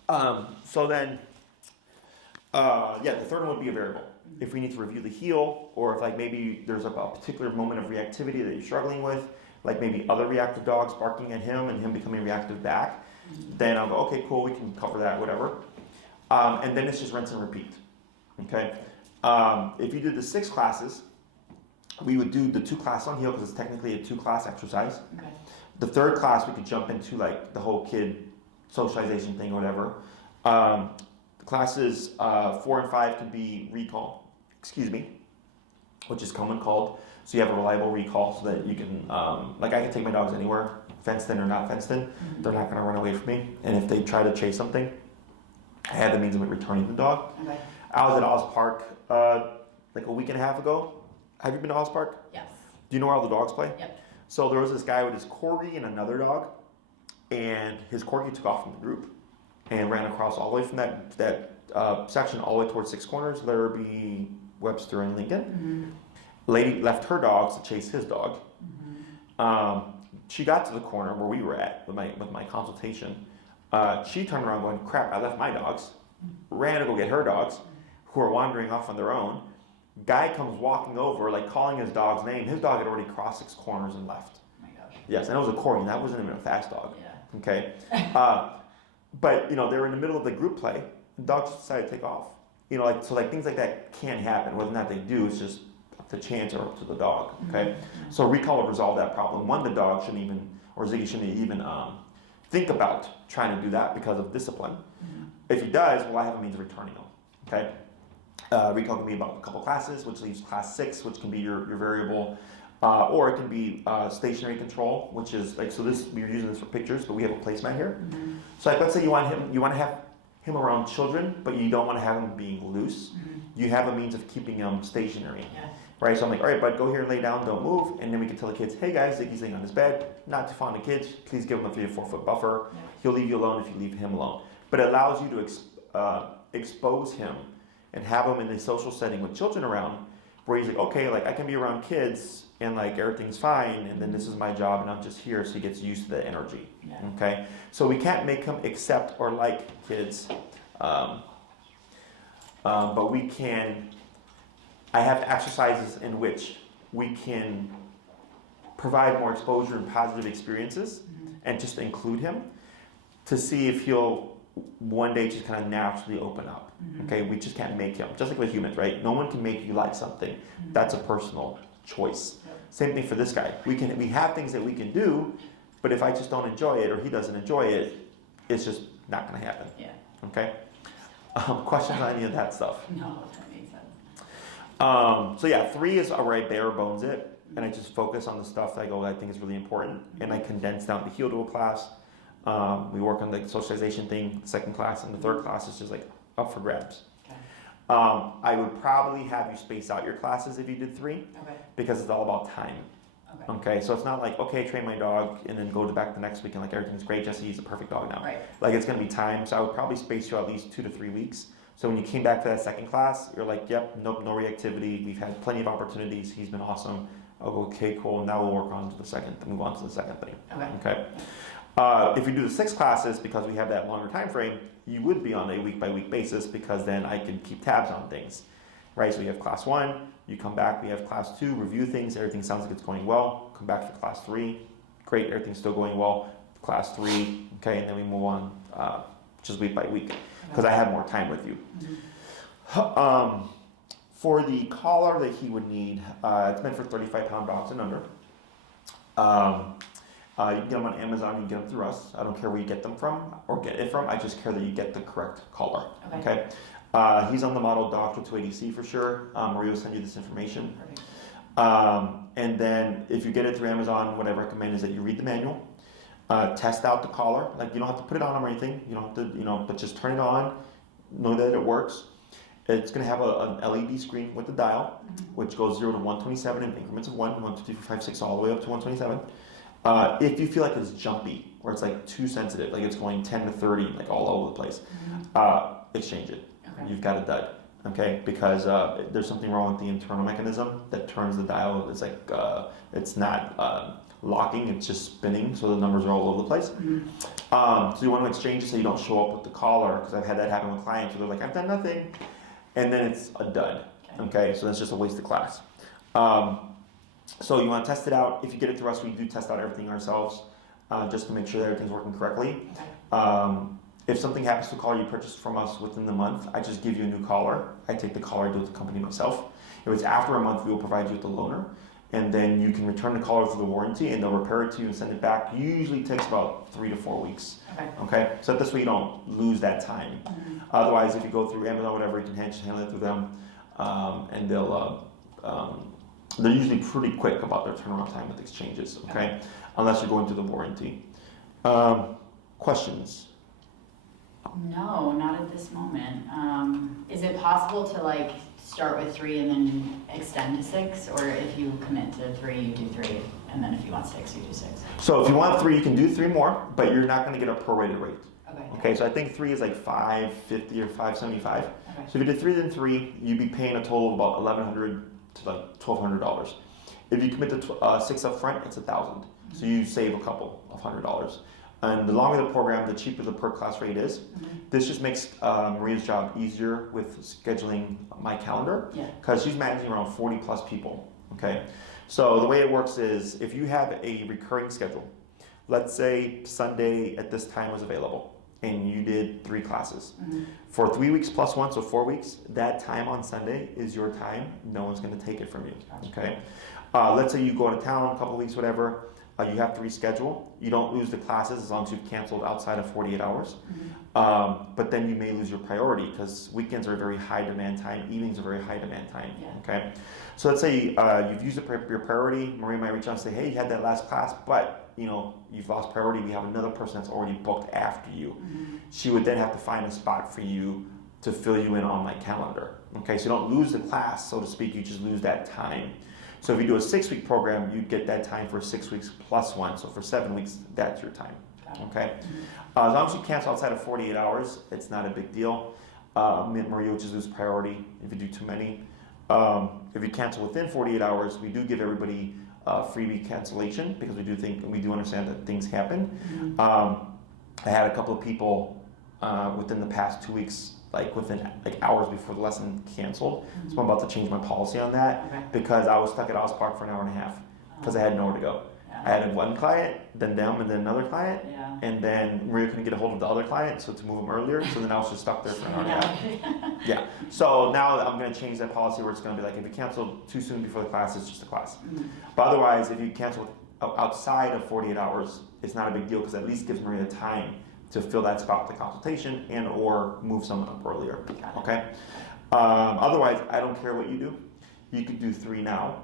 bud. So then, the third one would be a variable. If we need to review the heel, or if like maybe there's a particular moment of reactivity that you're struggling with, like maybe other reactive dogs barking at him and him becoming reactive back, then I'll go, okay, cool, we can cover that, whatever. And then it's just rinse and repeat. Okay. If you did the 6 classes, we would do the 2 classes on heel because it's technically a 2-class exercise. Okay. The 3rd class, we could jump into like the whole kid socialization thing or whatever. Classes 4 and 5 could be recall, which is common called. So you have a reliable recall so that you can, like I can take my dogs anywhere, fenced in or not fenced in. They're not going to run away from me. And if they try to chase something, I have the means of returning the dog. Okay. I was at Oz Park like a week and a half ago. Have you been to Oz Park? Yes. Do you know where all the dogs play? Yep. So there was this guy with his corgi and another dog, and his corgi took off from the group and ran across all the way from that section all the way towards 6 Corners, Larrabee, Webster, and Lincoln. Lady left her dogs to chase his dog. She got to the corner where we were at with my consultation. She turned around going, crap, I left my dogs. Ran to go get her dogs, who are wandering off on their own. Guy comes walking over, like calling his dog's name. His dog had already crossed 6 Corners and left. Oh my gosh. Yes, and it was a corgi, and that wasn't even a fast dog. Yeah. Okay. But, they were in the middle of the group play, and dogs decided to take off. So things like that can happen. Whether or not they do, it's just up to chance or up to the dog. Okay. So recall will resolve that problem. One, the dog shouldn't even, or Ziggy shouldn't even think about trying to do that because of discipline. If he does, well, I have a means of returning him. Okay. Recall can be about a couple classes, which leaves class 6, which can be your variable, or it can be stationary control, which is like, so this, we're using this for pictures, but we have a placemat here. So like, let's say you want to have him around children, but you don't want to have him being loose. You have a means of keeping him stationary. Yeah. Right, so I'm like, all right, bud, go here, lay down, don't move, and then we can tell the kids, hey guys, Ziggy's laying on his bed, not too fond of kids, please give him a 3 to 4 foot buffer. Yeah. He'll leave you alone if you leave him alone. But it allows you to expose him and have him in a social setting with children around, where he's like, okay, like I can be around kids and like everything's fine, and then this is my job and I'm just here, so he gets used to the energy. Yeah. Okay, so we can't make him accept or like kids, but we can. I have exercises in which we can provide more exposure and positive experiences and just include him to see if he'll one day just kind of naturally open up. Okay, we just can't make him. Just like with humans, right? No one can make you like something. That's a personal choice. Same thing for this guy. We have things that we can do, but if I just don't enjoy it or he doesn't enjoy it, it's just not going to happen. Yeah. Okay? Questions on any of that stuff? No, that makes sense. So yeah, 3 is where I bare bones it, and I just focus on the stuff that I think is really important, and I condense down the heel to a class. We work on the socialization thing, the 2nd class, and the 3rd class is just like up for grabs. Okay. I would probably have you space out your classes if you did 3, Okay. because it's all about time. Okay. Okay, so it's not like, okay, train my dog and then go back the next week and like everything's great, Jesse, he's a perfect dog now. Right. Like it's gonna be time, so I would probably space you at least 2 to 3 weeks. So when you came back to that 2nd class, you're like, yep, no reactivity, we've had plenty of opportunities, he's been awesome. I'll go, okay, cool, now we'll work on to move on to the second thing. Okay. If you do the 6 classes, because we have that longer time frame, you would be on a week-by-week basis, because then I can keep tabs on things, right? So you have class 1, you come back, we have class 2, review things, everything sounds like it's going well, come back for class 3, great, everything's still going well, class 3, okay, and then we move on just week by week, because I have more time with you. For the collar that he would need, it's meant for 35-pound dogs and under. You can get them on Amazon, you can get them through us. I don't care where you get them from or get it from. I just care that you get the correct collar. Okay. He's on the model Dr. 280C for sure. Maria will send you this information. And then if you get it through Amazon, what I recommend is that you read the manual, test out the collar. Like you don't have to put it on him or anything. You don't have to, but just turn it on, know that it works. It's going to have an LED screen with the dial, which goes 0 to 127 in increments of 1, 1, 2, 3, 4, 5, 6, all the way up to 127. If you feel like it's jumpy, or it's like too sensitive, like it's going 10 to 30, like all over the place, exchange it. Okay. You've got a dud, okay? Because there's something wrong with the internal mechanism that turns the dial. It's like, it's not locking, it's just spinning, so the numbers are all over the place. So you want to exchange it so you don't show up with the collar, because I've had that happen with clients where they're like, I've done nothing, and then it's a dud, okay? So that's just a waste of class. So you want to test it out. If you get it through us, we do test out everything ourselves. just to make sure that everything's working correctly. Okay. If something happens to a collar you purchased from us within the month, I just give you a new collar. I take the collar, do it to the company myself. If it's after a month, we will provide you with the loaner, and then you can return the collar through the warranty, and they'll repair it to you and send it back. Usually takes about 3 to 4 weeks. Okay. So this way you don't lose that time. Mm-hmm. Otherwise, if you go through Amazon or whatever, you can handle it through them, and they're usually pretty quick about their turnaround time with exchanges. Okay, unless you're going through the warranty. Questions? No, not at this moment. Is it possible to like start with 3 and then extend to 6, or if you commit to 3, you do 3, and then if you want 6, you do 6? So if you want 3, you can do 3 more, but you're not going to get a prorated rate. Okay. Okay, so I think 3 is like $550 or $575. Okay. So if you did 3 then 3, you'd be paying a total of about $1,100 to like $1,200. If you commit to 6 up front, it's $1,000. So you save a couple of $100. And the longer the program, the cheaper the per class rate is. Mm-hmm. This just makes Maria's job easier with scheduling my calendar, because she's managing around 40 plus people. Okay, so the way it works is if you have a recurring schedule, let's say Sunday at this time was available and you did 3 classes. Mm-hmm. For 3 weeks plus 1, so 4 weeks, that time on Sunday is your time. No one's going to take it from you. Okay, let's say you go out of town a couple of weeks, whatever. You have to reschedule. You don't lose the classes as long as you've canceled outside of 48 hours. Mm-hmm. But then you may lose your priority, because weekends are a very high demand time. Evenings are very high demand time. Yeah. Okay. So let's say you've used your priority. Maria might reach out and say, "Hey, you had that last class, but you've lost priority. We have another person that's already booked after you." Mm-hmm. She would then have to find a spot for you to fill you in on my calendar. Okay. So you don't lose the class, so to speak. You just lose that time. So if you do a 6-week program, you get that time for 6 weeks plus 1. So for 7 weeks, that's your time. Okay. Mm-hmm. As long as you cancel outside of 48 hours, it's not a big deal. Maria will just lose priority if you do too many. If you cancel within 48 hours, we do give everybody freebie cancellation, because we do understand that things happen. Mm-hmm. I had a couple of people within the past 2 weeks, within hours before the lesson canceled. Mm-hmm. So I'm about to change my policy on that, because I was stuck at Oz Park for an hour and a half because I had nowhere to go. Yeah. I had one client, then them, and then another client, and then Maria couldn't get a hold of the other client, so to move them earlier. So then I was just stuck there for an hour and a half. Yeah. So now I'm going to change that policy where it's going to be if you cancel too soon before the class, it's just a class. Mm-hmm. But otherwise, if you cancel outside of 48 hours, it's not a big deal, because at least gives Maria time to fill that spot with the consultation and or move someone up earlier. Okay. Otherwise, I don't care what you do. You could do 3 now,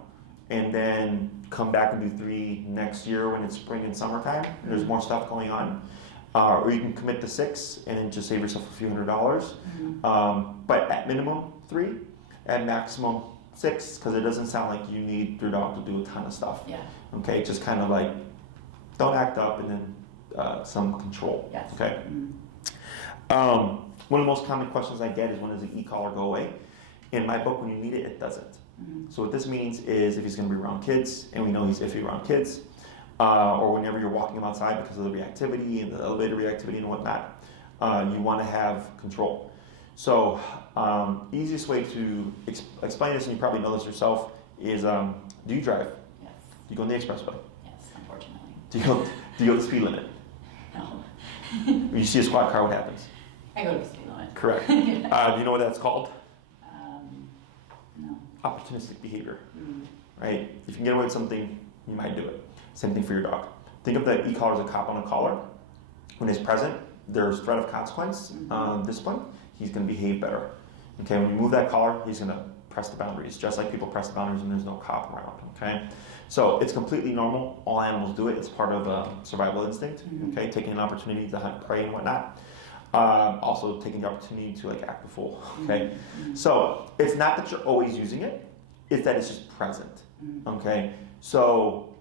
and then come back and do 3 next year when it's spring and summertime. Mm-hmm. There's more stuff going on. Or you can commit to 6 and then just save yourself a few $100. Mm-hmm. But at minimum 3, at maximum 6, because it doesn't sound like you need your dog to do a ton of stuff. Yeah. Okay. Just kind of don't act up, and then some control. Yes. Okay. Mm-hmm. One of the most common questions I get is, when does the e-collar go away? In my book, when you need it, it doesn't. Mm-hmm. So what this means is, if he's going to be around kids, and we know he's iffy around kids, or whenever you're walking him outside because of the reactivity and the elevator reactivity and whatnot, you want to have control. So easiest way to explain this, and you probably know this yourself, is do you drive? Yes. Do you go on the expressway? Yes, unfortunately. Do you go the speed limit? No. When you see a squad car, what happens? I go to the speed limit. Correct. Do you know what that's called? No. Opportunistic behavior. Mm-hmm. Right? If you can get away with something, you might do it. Same thing for your dog. Think of the e-collar as a cop on a collar. When he's present, there's threat of consequence, discipline. He's going to behave better. Okay, when you move that collar, he's going to press the boundaries, just like people press the boundaries when there's no cop around. Okay, so it's completely normal. All animals do it. It's part of survival instinct. Okay, taking an opportunity to hunt prey and whatnot. Also taking the opportunity to act a fool. Okay, so it's not that you're always using it; it's that it's just present. Okay, so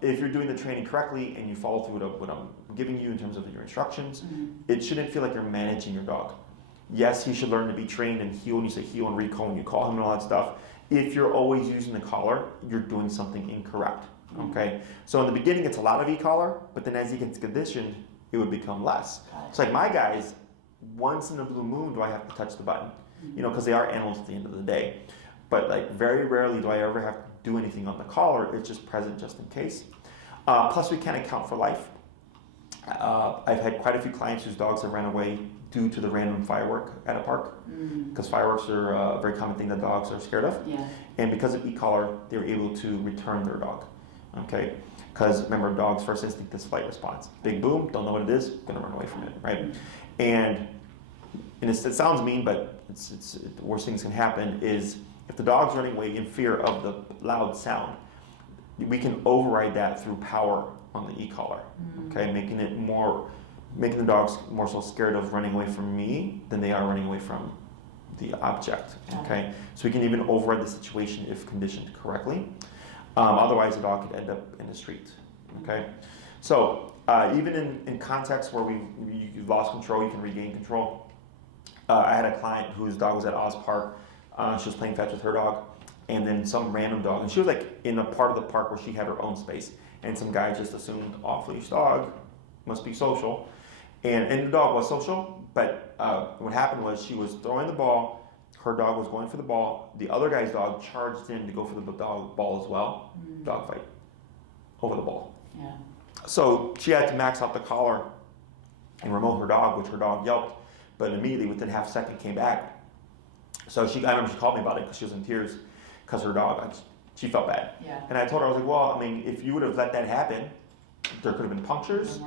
if you're doing the training correctly and you follow through what I'm giving you in terms of your instructions, it shouldn't feel like you're managing your dog. Yes, he should learn to be trained and heel, and you say heel and recall when you call him and all that stuff. If you're always using the collar, you're doing something incorrect. Okay, so in the beginning it's a lot of e-collar, but then as he gets conditioned, it would become less. It's like my guys, once in a blue moon do I have to touch the button, because they are animals at the end of the day. But very rarely do I ever have to do anything on the collar. It's just present just in case. Plus, we can't account for life. I've had quite a few clients whose dogs have ran away due to the random firework at a park, because fireworks are a very common thing that dogs are scared of. Yeah. And because of e-collar, they were able to return their dog. Okay, because remember, dogs' first instinct is flight response. Big boom, don't know what it is, gonna run away from it, right? And it sounds mean, but it's the worst things can happen is if the dog's running away in fear of the loud sound, we can override that through power on the e-collar. Okay, making the dogs more so scared of running away from me than they are running away from the object. Okay, so we can even override the situation if conditioned correctly. Otherwise, the dog could end up in the street. Okay, so even in contexts where you've lost control, you can regain control. I had a client whose dog was at Oz Park. She was playing fetch with her dog, and then some random dog, and she was like in a part of the park where she had her own space, and some guy just assumed off-leash dog must be social, and the dog was social, but what happened was she was throwing the ball, her dog was going for the ball, the other guy's dog charged in to go for the ball as well, dog fight over the ball. Yeah. So she had to max out the collar and remote her dog, which her dog yelped, but immediately within half a second came back. So I remember she called me about it because she was in tears because her dog, she felt bad. Yeah. And I told her, I was like, well, I mean, if you would have let that happen, there could have been punctures,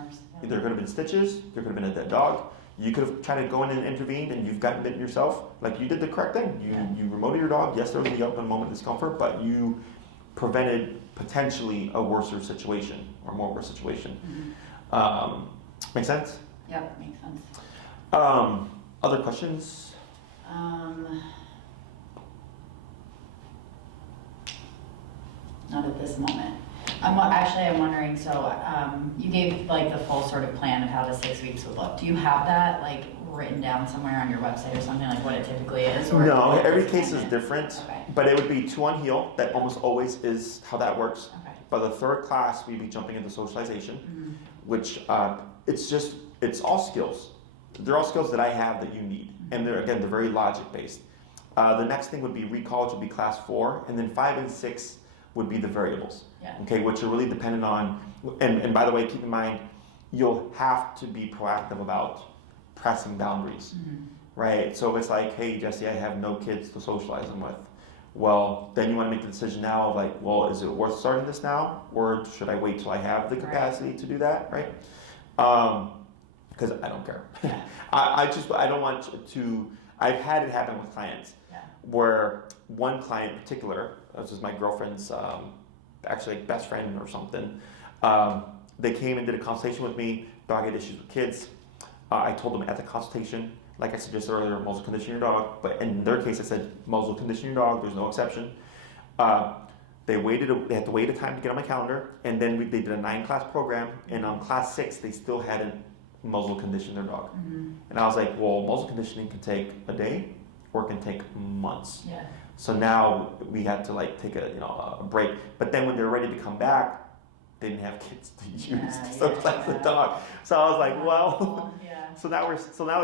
there could have been stitches, there could have been a dead dog. You could have tried to go in and intervened and you've gotten bitten yourself. Like, you did the correct thing. You remoted your dog. Yes, there was a yelp and a moment of discomfort, but you prevented potentially a worse situation or more worse situation. Make sense? Yep, makes sense. Other questions? Not at this moment. I'm wondering, so you gave like the full sort of plan of how the 6 weeks would look. Do you have that like written down somewhere on your website or something, like what it typically is? Or no, every case is different, okay. But it would be 2 on heel. That almost always is how that works. Okay. By the 3rd class, we'd be jumping into socialization, which it's all skills. They're all skills that I have that you need. And they're very logic based. The next thing would be recall, which would be class 4, and then 5 and 6 would be the variables. Yeah. Okay, which are really dependent on, and by the way, keep in mind, you'll have to be proactive about pressing boundaries, right? So it's like, hey, Jesse, I have no kids to socialize them with. Well, then you want to make the decision now of like, well, is it worth starting this now, or should I wait till I have the capacity to do that, right? Because I don't care. Yeah. I don't want to. I've had it happen with clients where one client in particular, this is my girlfriend's actually like best friend or something. They came and did a consultation with me. Dog had issues with kids. I told them at the consultation, like I suggested earlier, muzzle condition your dog. But in their case, I said muzzle condition your dog. There's no exception. They had to wait a time to get on my calendar, and then they did a 9-class program. And on class 6, they still hadn't muzzle condition their dog. And I was like, well, muzzle conditioning can take a day, or it can take months. Yeah. So now we had to like take a break. But then when they were ready to come back, they didn't have kids to use to socialize the dog. So I was like, well, so now we're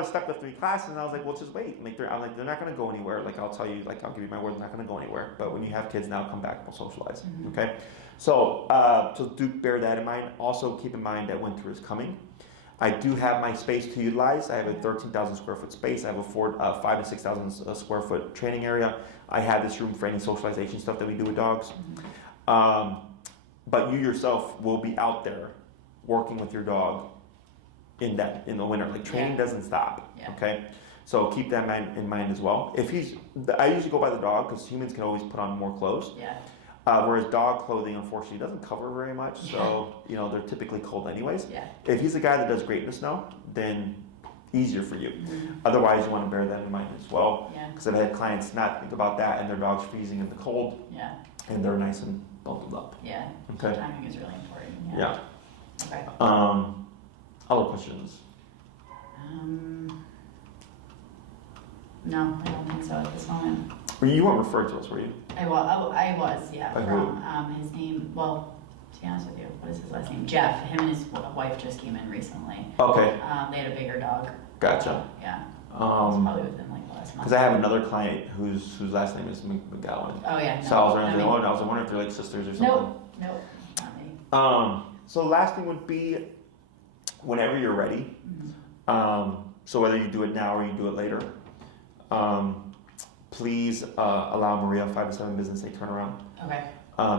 stuck with 3 classes, and I was like, well, just wait. I'm like, they're not going to go anywhere. Like, I'll tell you, like, I'll give you my word, they're not going to go anywhere. But when you have kids now, come back, we'll socialize. Okay. So do bear that in mind. Also keep in mind that winter is coming. I do have my space to utilize. I have a 13,000 square foot space. I have a 5,000 to 6,000 square foot training area. I have this room for any socialization stuff that we do with dogs. But you yourself will be out there working with your dog in the winter. Like, training doesn't stop. Okay, so keep that in mind as well. I usually go by the dog because humans can always put on more clothes. Whereas dog clothing, unfortunately, doesn't cover very much. So they're typically cold anyways. If he's a guy that does great in the snow, then easier for you. Otherwise, you want to bear that in mind as well. Because I've had clients not think about that, and their dog's freezing in the cold. And they're nice and bundled up. Okay. So timing is really important. Okay. Other questions? No, I don't think so at this moment. You weren't referred to us, were you? I was, By from his name, well, to be honest with you, what is his last name? Jeff. Him and his wife just came in recently. Okay. They had a bigger dog. Gotcha. It was probably within like the last month. Because I have another client whose last name is McGowan. Oh yeah. So I was wondering if they're like sisters or something. Nope, not me. So the last thing would be whenever you're ready. So whether you do it now or you do it later, please allow Maria 5 to 7 business day turnaround. Okay.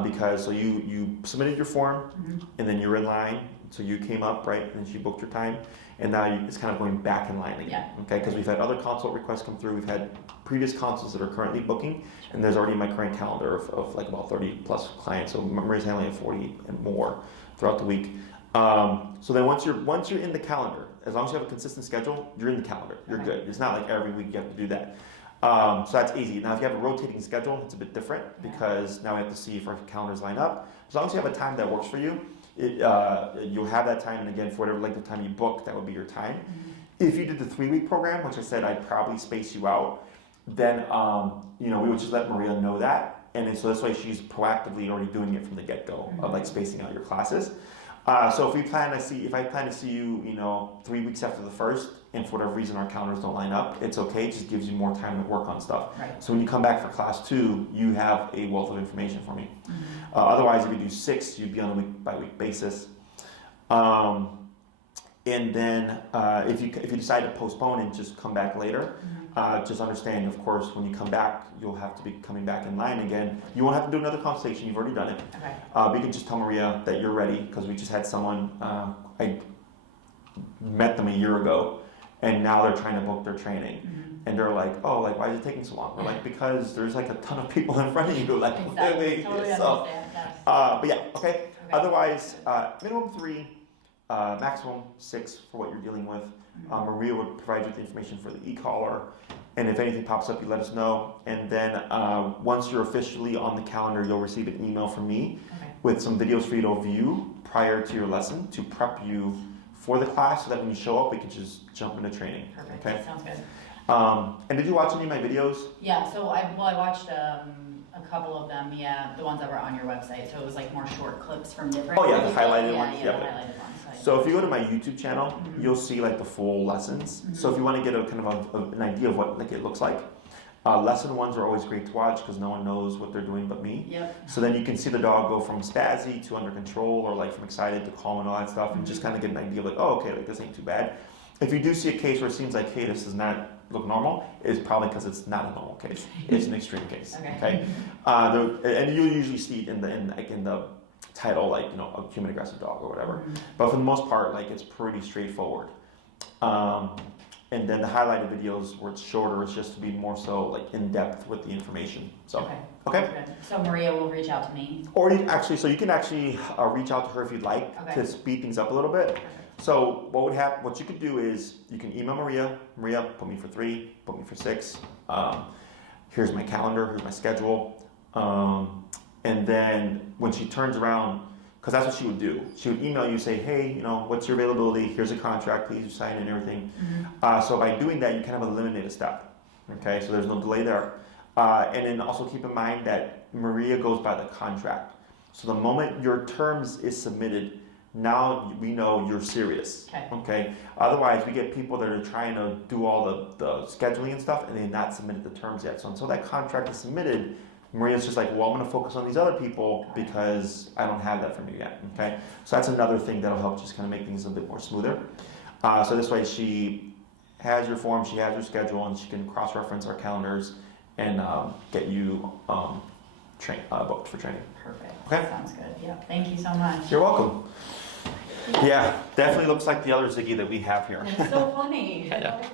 Because so you submitted your form and then you're in line. So you came up, right, and then she booked your time, and now it's kind of going back in line again. Okay, because we've had other consult requests come through. We've had previous consults that are currently booking, and there's already my current calendar of like about 30 plus clients. So Maria's handling 40 and more throughout the week. So then once you're in the calendar, as long as you have a consistent schedule, you're in the calendar. You're good. It's not like every week you have to do that. So that's easy. Now, if you have a rotating schedule, it's a bit different because now we have to see if our calendars line up. As long as you have a time that works for you, you'll have that time, and again, for whatever length of time you book, that would be your time. If you did the 3-week program, which I said I'd probably space you out, then we would just let Maria know that, and then, so this way she's proactively already doing it from the get-go of like spacing out your classes. So if I plan to see you, 3 weeks after the first, and for whatever reason our calendars don't line up, it's okay. It just gives you more time to work on stuff. Right. So when you come back for class 2, you have a wealth of information for me. Otherwise, if you do 6, you'd be on a week-by-week basis. And then if you decide to postpone and just come back later, just understand, of course, when you come back, you'll have to be coming back in line again. You won't have to do another consultation. You've already done it. Okay. But you can just tell Maria that you're ready, because we just had someone, I met them a year ago, and now they're trying to book their training. And they're like, oh, like, why is it taking so long? We're like, because there's like a ton of people in front of you. Like, exactly. Totally so, understand. but yeah, okay. Otherwise, minimum 3, maximum 6 for what you're dealing with. Maria would provide you with the information for the e-collar, and if anything pops up, you let us know. And then once you're officially on the calendar, you'll receive an email from me with some videos for you to view prior to your lesson to prep you for the class, so that when you show up, we can just jump into training. Perfect. Okay. Sounds good. And did you watch any of my videos? Yeah. So I watched a couple of them. Yeah, the ones that were on your website. So it was like more short clips from different. Oh yeah, the highlighted ones. Yeah, the highlighted ones. So if you go to my YouTube channel, you'll see like the full lessons. So if you want to get a kind of an idea of what like it looks like, lesson ones are always great to watch because no one knows what they're doing but me. Yep. So then you can see the dog go from spazzy to under control, or like from excited to calm and all that stuff, and just kind of get an idea of like, oh, okay, like this ain't too bad. If you do see a case where it seems like, hey, this does not look normal, it's probably because it's not a normal case. It's an extreme case. Okay. And you'll usually see it in the title, like, a human aggressive dog or whatever. But for the most part, like, it's pretty straightforward. And then the highlighted videos where it's shorter, it's just to be more so like in depth with the information. So okay. So Maria will reach out to me. Or you can actually reach out to her if you'd like to speed things up a little bit. So what would happen? What you could do is you can email Maria. Maria, put me for 3, put me for 6. Here's my calendar. Here's my schedule. And then when she turns around, because that's what she would do. She would email you, say, hey, what's your availability? Here's a contract. Please sign and everything. So by doing that, you kind of eliminate a step. Okay, so there's no delay there. And then also keep in mind that Maria goes by the contract. So the moment your terms is submitted, now we know you're serious. Okay. Otherwise, we get people that are trying to do all the scheduling and stuff, and they've not submitted the terms yet. So until that contract is submitted, Maria's just like, well, I'm going to focus on these other people because I don't have that from you yet. Okay. So that's another thing that'll help just kind of make things a bit more smoother. So this way, she has your form, she has your schedule, and she can cross-reference our calendars and get you booked for training. Perfect. Okay. Sounds good. Yeah. Thank you so much. You're welcome. Yeah, definitely looks like the other Ziggy that we have here. It's so funny. Yeah.